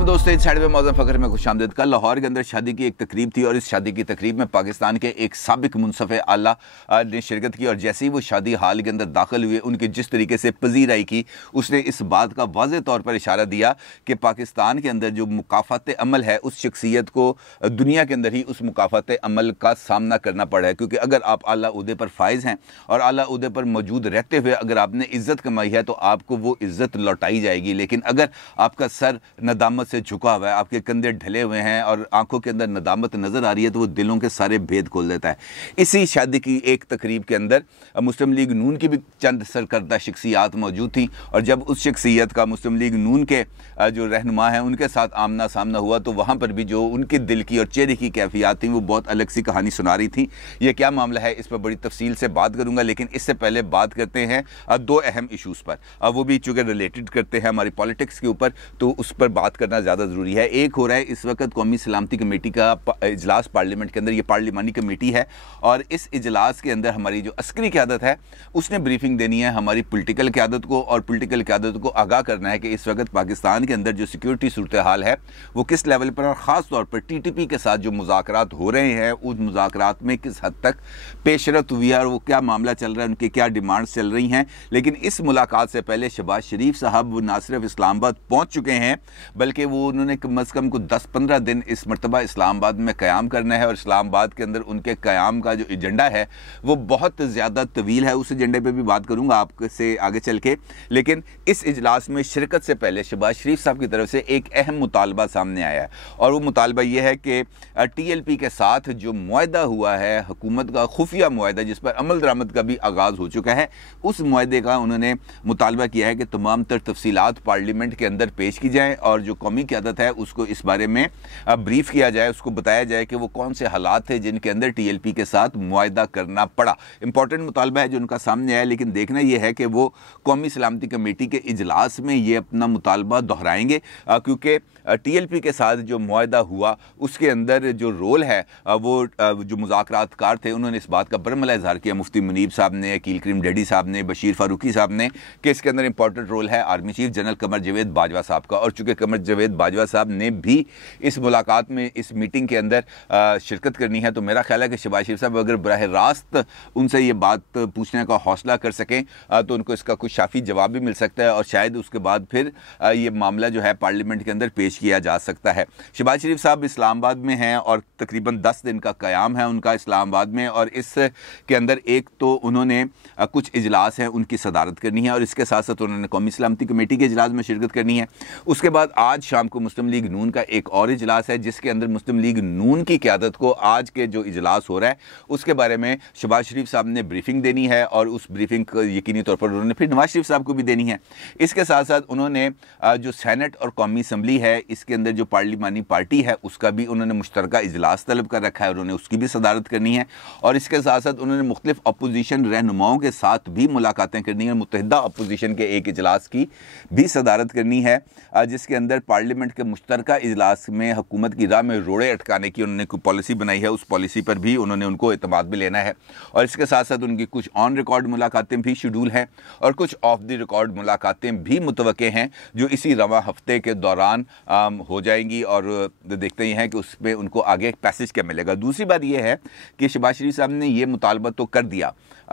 वालेकुम दोस्तों, इस साइड में मौजूद फ़खर में खुशामदीद। कल लाहौर के अंदर शादी की एक तकरीब थी और इस शादी की तकरीब में पाकिस्तान के एक साबिक मुनसफ़ आला ने शिरकत की और जैसे ही वो शादी हाल के अंदर दाखिल हुए उनके जिस तरीके से पजीराई की, उसने इस बात का वाज़ेह तौर पर इशारा दिया कि पाकिस्तान के अंदर जो मुकाफ़ात अमल है उस शख्सियत को दुनिया के अंदर ही उस मुकाफ़ात अमल का सामना करना पड़ा है। क्योंकि अगर आप आला उहदे पर फाइज़ हैं और आला उहदे पर मौजूद रहते हुए अगर आपने इज़्ज़त कमाई है तो आपको वो इज़्ज़त लौटाई जाएगी, लेकिन अगर आपका सर नदामत से झुका हुआ है, आपके कंधे ढले हुए हैं और आंखों के अंदर नदामत नज़र आ रही है तो वो दिलों के सारे भेद खोल देता है। इसी शादी की एक तकरीब के अंदर मुस्लिम लीग नून की भी चंद सरकर्दा शख्सियात मौजूद थी और जब उस शख्सियत का मुस्लिम लीग नून के जो रहनुमा हैं उनके साथ आमना सामना हुआ तो वहाँ पर भी जो उनके दिल की और चेहरे की कैफियत थी वो बहुत अलग सी कहानी सुना रही थी। ये क्या मामला है इस पर बड़ी तफसील से बात करूँगा, लेकिन इससे पहले बात करते हैं दो अहम इशूज़ पर। वो भी चूँकि रिलेटेड करते हैं हमारी पॉलिटिक्स के ऊपर तो उस पर बात करना ज़्यादा ज़रूरी है। एक हो रहा है इस वक्त कौमी सलामती कमेटी का इजलास पार्लियामेंट के अंदर, ये पार्लिमानी कमेटी है और इस इजलास के अंदर हमारी जो अस्करी क़यादत है उसने ब्रीफिंग देनी है हमारी पॉलिटिकल क़यादत को और पॉलिटिकल क़यादत को आगाह करना है कि इस वक्त पाकिस्तान के अंदर जो सिक्योरिटी सूरत हाल है वो किस लेवल पर और ख़ास तौर पर TTP के साथ जो मुज़ाकरात हो रहे हैं उस मुज़ाकरात में किस हद तक पेशरत हुई है और वो क्या मामला चल रहा है, उनकी क्या डिमांड्स चल रही हैं। लेकिन इस मुलाकात से पहले शहबाज शरीफ साहब वो ना सिर्फ इस्लामाबाद पहुँच चुके हैं बल्कि वो उन्होंने कम अज़ कम को 10-15 दिन इस मरतबा इस्लामाबाद में क़याम करना है और इस्लामाबाद के अंदर उनके क़याम का जो एजेंडा है वो बहुत ज़्यादा तवील है। उस एजेंडे पे भी बात करूँगा आपसे आगे चल के, लेकिन इस इजलास में शिरकत से पहले शहबाज शरीफ साहब की तरफ से एक अहम मुतालबा सामने आया है और वो मुतालबा ये है कि TLP के साथ जो मुआहदा हुआ है हुकूमत का खुफिया मुआहदा जिस पर अमल दरामद का भी आगाज़ हो चुका है, उस मुआहदे का उन्होंने मुतालबा किया है कि तमाम तर तफसीलात पार्लियामेंट के अंदर पेश की जाएँ और जो कौमी क़यादत है उसको इस बारे में ब्रीफ किया जाए, उसको बताया जाए कि वो कौन से हालात थे जिनके अंदर TLP के साथ मुआहदा करना पड़ा। इंपॉर्टेंट मुतालबा है जो उनका सामने आया, लेकिन देखना यह है कि वो कौमी सलामती कमेटी के इजलास में ये अपना मुतालबा दोहराएंगे क्योंकि TLP के साथ जो मुआहदा हुआ उसके अंदर जो रोल है वो जो मुज़ाकरातकार थे उन्होंने इस बात का बरमला इज़हार किया, मुफ्ती मुनीब साहब ने, अकील करीम डैडी साहब ने, बशीर फारूकी साहब ने, कि इसके अंदर इंपॉर्टेंट रोल है army chief general Qamar Javed Bajwa साहब का। और चूँकि कमर जावेद बाजवा साहब ने भी इस मुलाकात में इस मीटिंग के अंदर शिरकत करनी है तो मेरा ख्याल है कि शहबाज शरीफ साहब अगर बराह रास्त उनसे ये बात पूछने का हौसला कर सकें तो उनको इसका कुछ शाफी जवाब भी मिल सकता है और शायद उसके बाद फिर ये मामला जो है पार्लियामेंट के अंदर पेश किया जा सकता है। शहबाज शरीफ साहब इस्लामाबाद में हैं और तकरीबन 10 दिन का क़याम है उनका इस्लामाबाद में और इसके अंदर एक तो उन्होंने कुछ इजलास हैं उनकी सदारत करनी है और इसके साथ साथ उन्होंने कौमी सलामती कमेटी के इजलास में शिरकत करनी है। उसके बाद आज शाम को मुस्लिम लीग नून का एक और इजलास है जिसके अंदर मुस्लिम लीग नून की क़यादत को आज के जो इजलास हो रहा है उसके बारे में शहबाज शरीफ साहब ने ब्रीफिंग देनी है और उस ब्रीफिंग को यकीनी तौर पर उन्होंने फिर नवाज शरीफ साहब को भी देनी है। इसके साथ साथ उन्होंने जो सेनेट और कौमी असम्बली है इसके अंदर जो पार्लिमानी पार्टी है उसका भी उन्होंने मुश्तरका इजलास तलब कर रखा है, उन्होंने उसकी भी सदारत करनी है और इसके साथ साथ उन्होंने मुख्तलिफ अपोजिशन रहनुमाओं के साथ भी मुलाकातें करनी है, मुत्तहिदा अपोजिशन के एक इजलास की भी सदारत करनी है जिसके अंदर पार्लियामेंट के मुश्तरका इजलास में हुकूमत की राह में रोड़े अटकाने की उन्होंने कोई पॉलिसी बनाई है, उस पॉलिसी पर भी उन्होंने उनको एतमाद भी लेना है। और इसके साथ साथ उनकी कुछ ऑन रिकॉर्ड मुलाकातें भी शेड्यूल हैं और कुछ ऑफ द रिकॉर्ड मुलाकातें भी मुतवक्के हैं जो इसी रवा हफ्ते के दौरान हो जाएंगी और देखते ही हैं कि उसमें उनको आगे एक पैसेज क्या मिलेगा। दूसरी बात यह है कि शहबाज शरीफ साहब ने ये मुतालबा तो कर दिया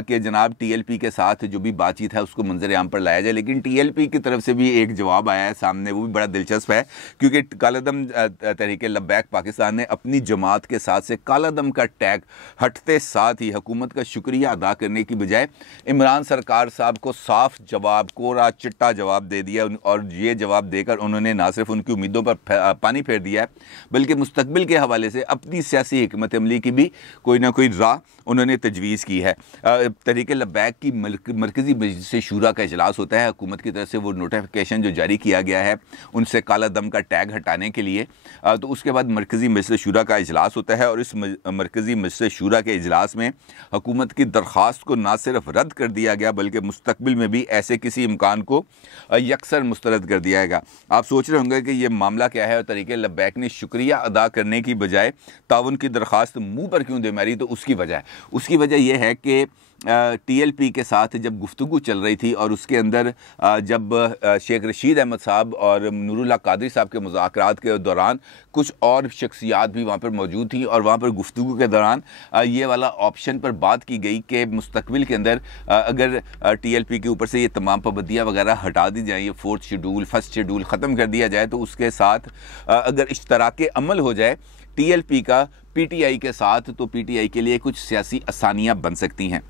कि जनाब TLP के साथ जो भी बातचीत है उसको मंजर आम पर लाया जाए, लेकिन TLP की तरफ से भी एक जवाब आया है सामने, वो भी बड़ा दिलचस्प है क्योंकि कालादम तहरीक लब्बैक पाकिस्तान ने अपनी जमात के साथ से कालादम का टैग हटते साथ ही हुकूमत का शुक्रिया अदा करने की बजाय इमरान सरकार साहब को साफ जवाब, कोरा चिट्टा जवाब दे दिया और ये जवाब देकर उन्होंने ना सिर्फ उनकी उम्मीदों पर पानी फेर दिया है बल्कि मुस्तकबिल के हवाले से अपनी सियासी हिकमत अमली की भी कोई ना कोई राह उन्होंने तजवीज़ की है। तहरीक लब्बैक की मरकज़ी मजलिस शूरा का इजलास होता है, हुकूमत की तरफ से वो नोटिफिकेशन जो जारी किया गया है उनसे काला दम का टैग हटाने के लिए, तो उसके बाद मरकज़ी मजलिस शूरा का इजलास होता है और इस मरकज़ी मजलिस शूरा के इजलास में हुकूमत की दरख्वास्त को ना सिर्फ रद्द कर दिया गया बल्कि मुस्तकबिल में भी ऐसे किसी इम्कान को यकसर मुस्तरद कर दिया जाएगा। आप सोच रहे होंगे कि ये मामला क्या है और तहरीक लब्बैक ने शुक्रिया अदा करने की बजाय ताउन की दरख्वास्त मुँह पर क्यों दे मारी, तो उसकी वजह यह है कि TLP के साथ जब गुफ्तगू चल रही थी और उसके अंदर जब शेख रशीद अहमद साहब और नूरुल्लाह कादरी साहब के मुज़ाकरात के दौरान कुछ और शख्सियात भी वहाँ पर मौजूद थी और वहाँ पर गुफ्तगू के दौरान ये वाला ऑप्शन पर बात की गई कि मुस्तकबिल के अंदर अगर TLP के ऊपर से ये तमाम पाबंदियाँ वगैरह हटा दी जाएँ, ये 4th शेड्यूल 1st शेड्यूल ख़त्म कर दिया जाए, तो उसके साथ अगर इश्तराक अमल हो जाए TLP का PTI के साथ, तो PTI के लिए कुछ सियासी आसानियाँ बन सकती हैं।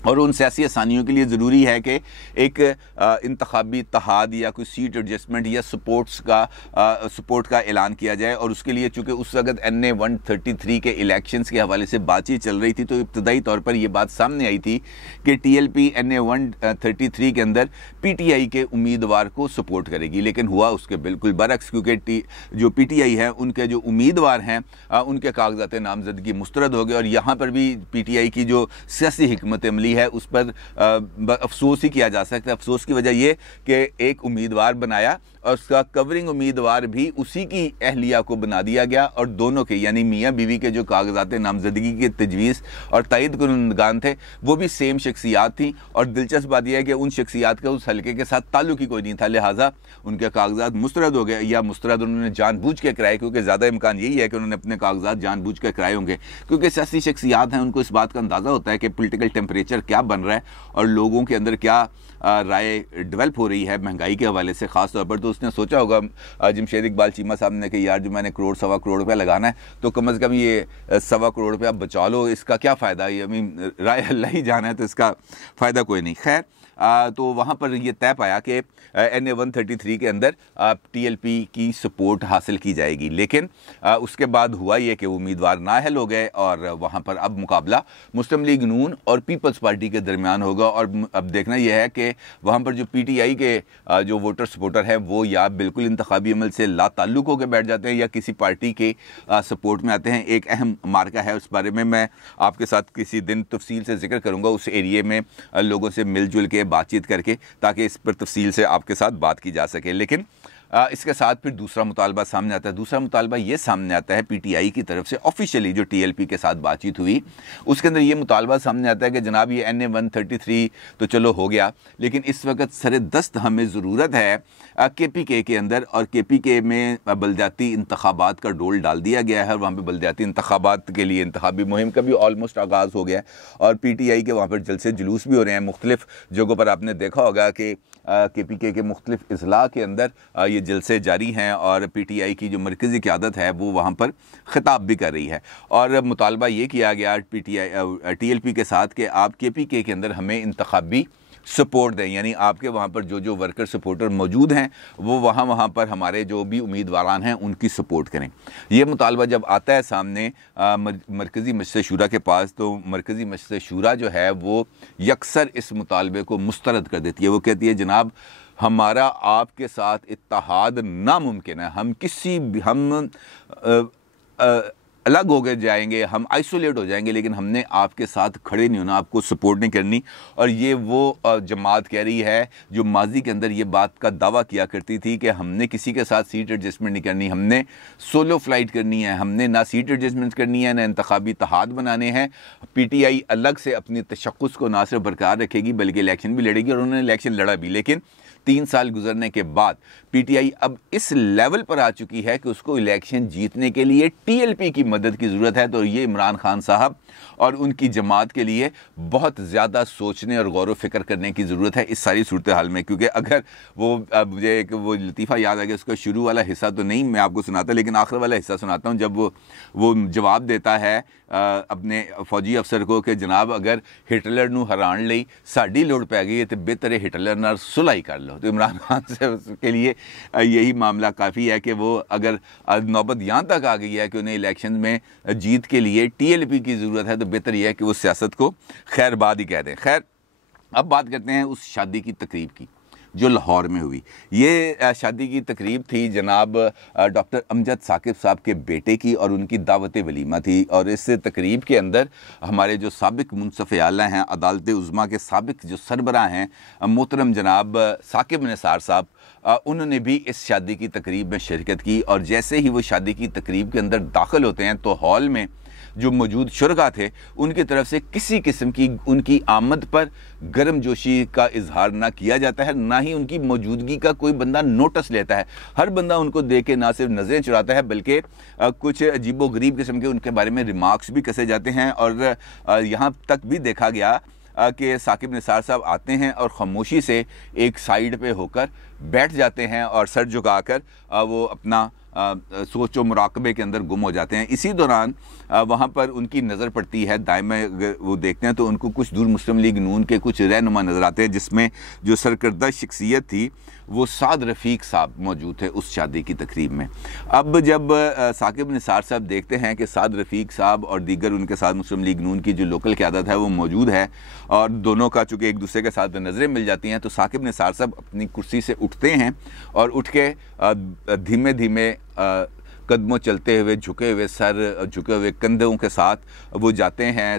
और उन सियासी आसानियों के लिए ज़रूरी है कि एक इंतखाबी इत्तेहाद या कोई सीट एडजस्टमेंट या सपोर्ट का ऐलान किया जाए। और उसके लिए चूँकि उस वक्त NA 133 के इलेक्शंस के हवाले से बातचीत चल रही थी, तो इब्तदाई तौर पर यह बात सामने आई थी कि TLP NA 133 के अंदर PTI के उम्मीदवार को सपोर्ट करेगी, लेकिन हुआ उसके बिल्कुल बरक्स, क्योंकि जो PTI है उनके जो उम्मीदवार हैं उनके कागजात नामजदगी मुस्तरद हो गए। और यहाँ पर भी PTI की जो सियासी हिकमत अमली है उस पर अफसोस ही किया जा सकता है। अफसोस की वजह यह कि एक उम्मीदवार बनाया और उसका कवरिंग उम्मीदवार भी उसी की अहलिया को बना दिया गया, और दोनों के यानी मियाँ बीवी के जो कागजात नामजदगी के तजवीज़ और तायद कुनंदगान थे वो भी सेम शख्सियात थी। और दिलचस्प बात यह है कि उन शख्सियात का उस हल्के के साथ ताल्लुक ही कोई नहीं था, लिहाजा उनके कागजात मुस्तरद हो गए, या मुस्तरद उन्होंने जानबूझ के कराए, क्योंकि ज़्यादा इम्कान यही है कि उन्होंने अपने कागजात जानबूझ के कराए होंगे, क्योंकि सियासी शख्सियात हैं, उनको इस बात का अंदाज़ा होता है कि पोलिटिकल टेम्परेचर क्या बन रहा है और लोगों के अंदर क्या राय डेवलप हो रही है महंगाई के हवाले से ख़ास तौर पर। तो उसने सोचा होगा जमशेद इकबाल चीमा साहब ने कि यार जो मैंने करोड़ सवा करोड़ रुपया लगाना है तो कम से कम ये 1.25 करोड़ रुपया बचा लो, इसका क्या फ़ायदा, ये राय अल्लाह ही जाना है, तो इसका फ़ायदा कोई नहीं। खैर तो वहाँ पर यह तय पाया कि NA 133 के अंदर TLP की सपोर्ट हासिल की जाएगी, लेकिन उसके बाद हुआ ये कि उम्मीदवार नाअहल हो गए और वहाँ पर अब मुकाबला मुस्लिम लीग नून और पीपल्स पार्टी के दरमियान होगा। और अब देखना यह है कि वहाँ पर जो PTI के जो वोटर सपोर्टर हैं वो या बिल्कुल इंतखाबी अमल से लाताल्लुक होकर बैठ जाते हैं या किसी पार्टी के सपोर्ट में आते हैं। एक अहम मार्का है, उस बारे में मैं आपके साथ किसी दिन तफसील से जिक्र करूँगा, उस एरिए में लोगों से मिलजुल के बातचीत करके, ताकि इस पर तफसील से आपके साथ बात की जा सके। लेकिन इसके साथ फिर दूसरा मुतालबा सामने आता है। दूसरा मुतालबा ये सामने आता है PTI की तरफ से, ऑफिशियली जो TLP के साथ बातचीत हुई उसके अंदर ये मुतालबा सामने आता है कि जनाब ये NA 133 तो चलो हो गया, लेकिन इस वक्त सरे-दस्त हमें ज़रूरत है KPK के अंदर, और KPK में बलदियाती इंतखाबात का डोल डाल दिया गया है और वहाँ पर बलदियाती इंतखाबात के लिए इंतखाबी मुहिम का भी ऑलमोस्ट आगाज़ हो गया है। और PTI के वहाँ पर जलसे जुलूस भी हो रहे हैं मुख्तलिफ जगहों पर। आपने देखा होगा कि KPK के मुख्तलिफ इज़ला के अंदर ये जलसे जारी हैं और PTI की जो मरकज़ी क़यादत है वो वहाँ पर ख़िताब भी कर रही है। और मुतालबा ये किया गया TLP के साथ कि आप KPK के अंदर हमें इंतखाबी सपोर्ट दें, यानी आपके वहाँ पर जो जो वर्कर सपोर्टर मौजूद हैं वो वहाँ पर हमारे जो भी उम्मीदवारान हैं उनकी सपोर्ट करें। ये मुतालबा जब आता है सामने मरकज़ी मजलिस शूरा के पास, तो मरकज़ी मजलिस शूरा जो है वो यकसर इस मुतालबे को मुस्तरद कर देती है। वो कहती है जनाब हमारा आपके साथ इत्तेहाद नामुमकिन है, हम अलग हो गए जाएंगे, हम आइसोलेट हो जाएंगे, लेकिन हमने आपके साथ खड़े नहीं होना, आपको सपोर्ट नहीं करनी। और ये वो जमात कह रही है जो माजी के अंदर ये बात का दावा किया करती थी कि हमने किसी के साथ सीट एडजस्टमेंट नहीं करनी, हमने सोलो फ्लाइट करनी है, हमने ना सीट एडजस्टमेंट करनी है ना इंतखाबी इत्तेहाद बनाने हैं। PTI अलग से अपनी तशक्कुस को ना सिर्फ बरकरार रखेगी बल्कि इलेक्शन भी लड़ेगी, और उन्होंने इलेक्शन लड़ा भी। लेकिन 3 साल गुजरने के बाद PTI अब इस लेवल पर आ चुकी है कि उसको इलेक्शन जीतने के लिए TLP की मदद की ज़रूरत है। तो ये इमरान खान साहब और उनकी जमात के लिए बहुत ज़्यादा सोचने और गौर व फिक्र करने की ज़रूरत है इस सारी सूरत हाल में। क्योंकि अगर मुझे एक वो लतीफ़ा याद आ गया, उसका शुरू वाला हिस्सा तो नहीं मैं आपको सुनाता, लेकिन आखिर वाला हिस्सा सुनाता हूँ, जब वो जवाब देता है अपने फौजी अफसर को कि जनाब अगर हिटलर नू हरान लई साड़ी लोड़ पै गई है तो बेहतर है हिटलर नाल सुलह ही कर लो। तो इमरान खान से उसके लिए यही मामला काफ़ी है कि वो अगर नौबत यहाँ तक आ गई है कि उन्हें इलेक्शन में जीत के लिए TLP की ज़रूरत है, तो बेहतर यह है कि वो सियासत को खैरबाद ही कह दें। खैर अब बात करते हैं उस शादी की तकरीब की जो लाहौर में हुई। ये शादी की तकरीब थी जनाब डॉक्टर अमजद साकिब साहब के बेटे की, और उनकी दावत वलीमा थी। और इस तकरीब के अंदर हमारे जो साबिक मुनसफ़ आला हैं, अदालत उज़्मा के साबिक जो सरबराह हैं मोहतरम जनाब साकिब निसार साहब, उन्होंने भी इस शादी की तकरीब में शिरकत की। और जैसे ही वो शादी की तकरीब के अंदर दाखिल होते हैं तो हॉल में जो मौजूद शुरका थे उनकी तरफ से किसी किस्म की उनकी आमद पर गर्मजोशी का इजहार ना किया जाता है, ना ही उनकी मौजूदगी का कोई बंदा नोटिस लेता है। हर बंदा उनको देख के ना सिर्फ नज़रें चुराता है बल्कि कुछ अजीबोगरीब किस्म के उनके बारे में रिमार्क्स भी कसे जाते हैं। और यहाँ तक भी देखा गया कि साकिब निसार साहब आते हैं और ख़ामोशी से एक साइड पे होकर बैठ जाते हैं और सर झुकाकर वो अपना सोच व मुराकबे के अंदर गुम हो जाते हैं। इसी दौरान वहाँ पर उनकी नज़र पड़ती है, दाएं में वो देखते हैं तो उनको कुछ दूर मुस्लिम लीग नून के कुछ रहनुमा नज़र आते हैं, जिसमें जो सरकर्दा शख्सियत थी वो साद रफ़ीक साहब मौजूद थे उस शादी की तकरीब में। अब जब साकिब निसार साहब देखते हैं कि साद रफ़ीक साहब और दीगर उनके साथ मुस्लिम लीग नून की जो लोकल क़यादत है वो मौजूद है और दोनों का चूँकि एक दूसरे के साथ नज़रें मिल जाती हैं, तो साकिब निसार साहब अपनी कुर्सी से उठते हैं और उठ के धीमे धीमे कदमों चलते हुए, झुके हुए सर, झुके हुए कंधों के साथ वो जाते हैं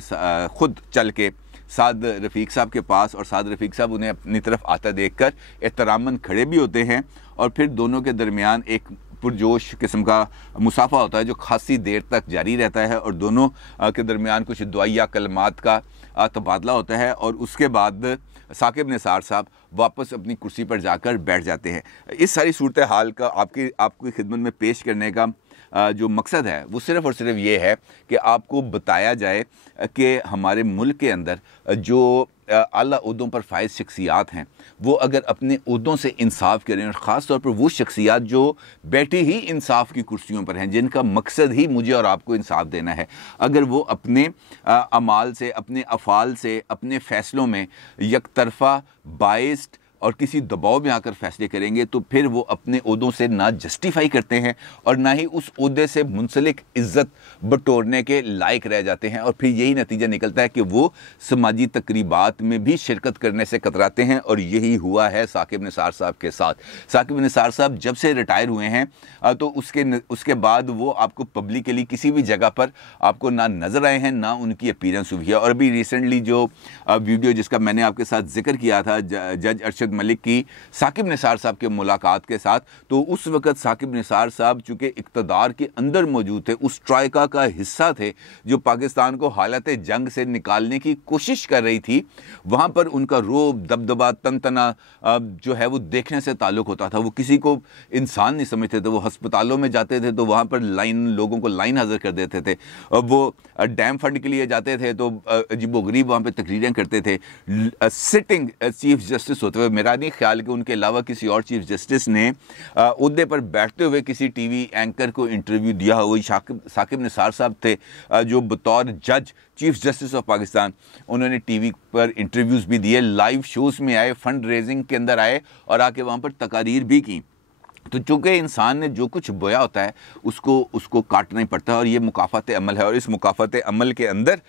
ख़ुद चल के साद रफ़ीक साहब के पास। और साद रफ़ीक साहब उन्हें अपनी तरफ आता देखकर एहतरामन खड़े भी होते हैं और फिर दोनों के दरमियान एक पुरजोश किस्म का मुसाफा होता है जो खासी देर तक जारी रहता है और दोनों के दरमियान कुछ दुआया कलमात का तबादला होता है और उसके बाद साकिब निसार साहब वापस अपनी कुर्सी पर जाकर बैठ जाते हैं। इस सारी सूरत हाल का आपकी खिदमत में पेश करने का जो मकसद है वो सिर्फ़ और सिर्फ ये है कि आपको बताया जाए कि हमारे मुल्क के अंदर जो आला ओहदों पर फाइज शख्सियात हैं वो अगर अपने ओहदों से इंसाफ करें, और ख़ास तौर पर वो शख्सियात जो बैठी ही इंसाफ की कुर्सियों पर हैं, जिनका मकसद ही मुझे और आपको इंसाफ देना है, अगर वो अपने अमाल से, अपने अफ़ाल से, अपने फ़ैसलों में यकतरफ़ा बाइस्ड और किसी दबाव में आकर फैसले करेंगे तो फिर वो अपने ओहदों से ना जस्टिफाई करते हैं और ना ही उस ओहदे से मुंसलिक इज़्ज़त बटोरने के लायक रह जाते हैं। और फिर यही नतीजा निकलता है कि वो समाजी तकरीबात में भी शिरकत करने से कतराते हैं और यही हुआ है साकिब निसार साहब के साथ। साकिब निसार साहब जब से रिटायर हुए हैं तो उसके बाद वो आपको पब्लिकली किसी भी जगह पर आपको ना नज़र आए हैं, ना उनकी अपीयरेंस हुई है। और अभी रिसेंटली जो वीडियो जिसका मैंने आपके साथ जिक्र किया था जज अरशद मलिक की साकिब निसार साहब के मुलाकात के साथ, तो उस वक़्त साकिब निसार साहब चूँकि इक़्तिदार के अंदर मौजूद थे, उस ट्राइका का हिस्सा थे जो पाकिस्तान को हालत जंग से निकालने की कोशिश कर रही थी। वहाँ पर उनका रोब, दबदबा, तनतना जो है वो देखने से ताल्लुक़ होता था। वो किसी को इंसान नहीं समझते थे। वो हस्पतालों में जाते थे तो वहाँ पर लोगों को लाइन हाज़िर कर देते थे। वो डैम फंड के लिए जाते थे तो अजीबोगरीब वहाँ पर तकरीरें करते थे। सिटिंग चीफ जस्टिस होते हुए मेरा नहीं ख्याल कि उनके अलावा किसी और चीफ जस्टिस ने ओहदे पर बैठते हुए किसी टीवी एंकर को इंटरव्यू दिया हो। वही साकिब निसार साहब थे जो बतौर जज चीफ जस्टिस ऑफ पाकिस्तान उन्होंने टीवी पर इंटरव्यूज़ भी दिए, लाइव शोज़ में आए, फंड रेजिंग के अंदर आए और आके वहाँ पर तकारीर भी की। तो चूँकि इंसान ने जो कुछ बोया होता है उसको काटना ही पड़ता है और ये मुकाफ़ात अमल है और इस मुकाफ़ात अमल के अंदर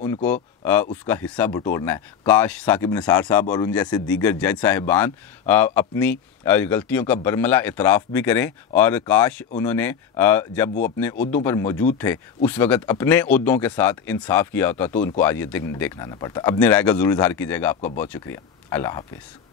उनको उसका हिस्सा बटोरना है। काश साकिब निसार साहब और उन जैसे दीगर जज साहिबान अपनी गलतियों का बरमला इतराफ़ भी करें और काश उन्होंने जब वो अपने ओहदों पर मौजूद थे उस वक़्त अपने ओहदों के साथ इंसाफ किया होता तो उनको आज ये देखना ना पड़ता। अपनी राय का ज़रूर इज़हार कीजिएगा। आपका बहुत शुक्रिया। अल्लाह हाफ़िज़।